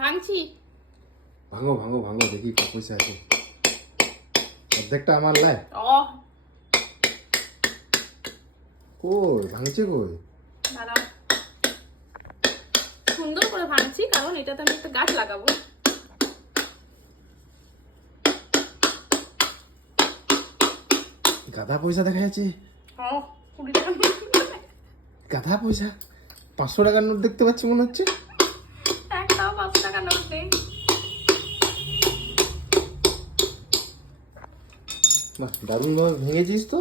ভাঙছি। ভাঙো ভাঙো ভাঙো, দেখি কত পয়সা আছে। অর্ধেকটা আমার লাই। কই ভাঙছে কই? দাঁড়াও, সুন্দর করে ভাঙছি, কারণ এটাতে আমি একটা গাছ লাগাবো। গাধা পয়সা দেখা যাচ্ছে। 20 টাকা। গাধা পয়সা। 500 টাকার নোট দেখতে পাচ্ছি মনে হচ্ছে। একটাও 5 টাকা নোট নেই। বাহ, দারুণ ভাবে ভেঙেছিস তো।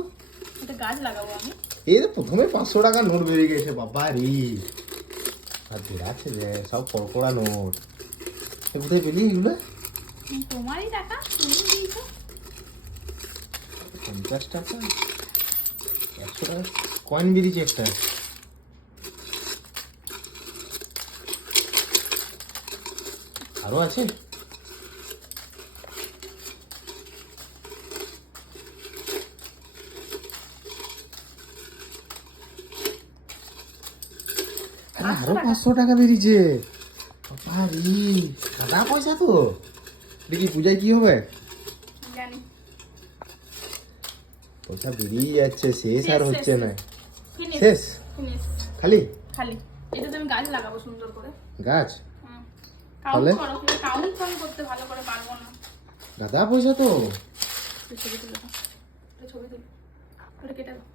এটা গাছ লাগাবো আমি। এই যে প্রথমে 500 টাকার নোট বেরিয়ে গেছে বাবা রে। আর আছে যে সব কড়কড়া নোট। কোথায় পেলি এগুলো? তোমারই টাকা, তুমি দিয়েছো। 50 টাকা, 100 টাকা কয়েন বেরিয়েছে একটা। আরো আছে। আরো 500 টাকা বেরিয়েছে বাবা রে। গাদা পয়সা তো। দেখি পূজায় কি হবে। জানি। পয়সা বেরিয়ে যাচ্ছে, শেষ আর হচ্ছে না। ফিনিশ। শেষ ফিনিশ। খালি খালি। এটাতে আমি গাছ লাগাবো সুন্দর করে। গাছ। কাউন্ট করো, কাউন্ট আমি করতে ভালো করে পারবো না। গাদা পয়সা তো। ছবি তুলে দাও, ছবি তুলে, ওটা কেটে দাও।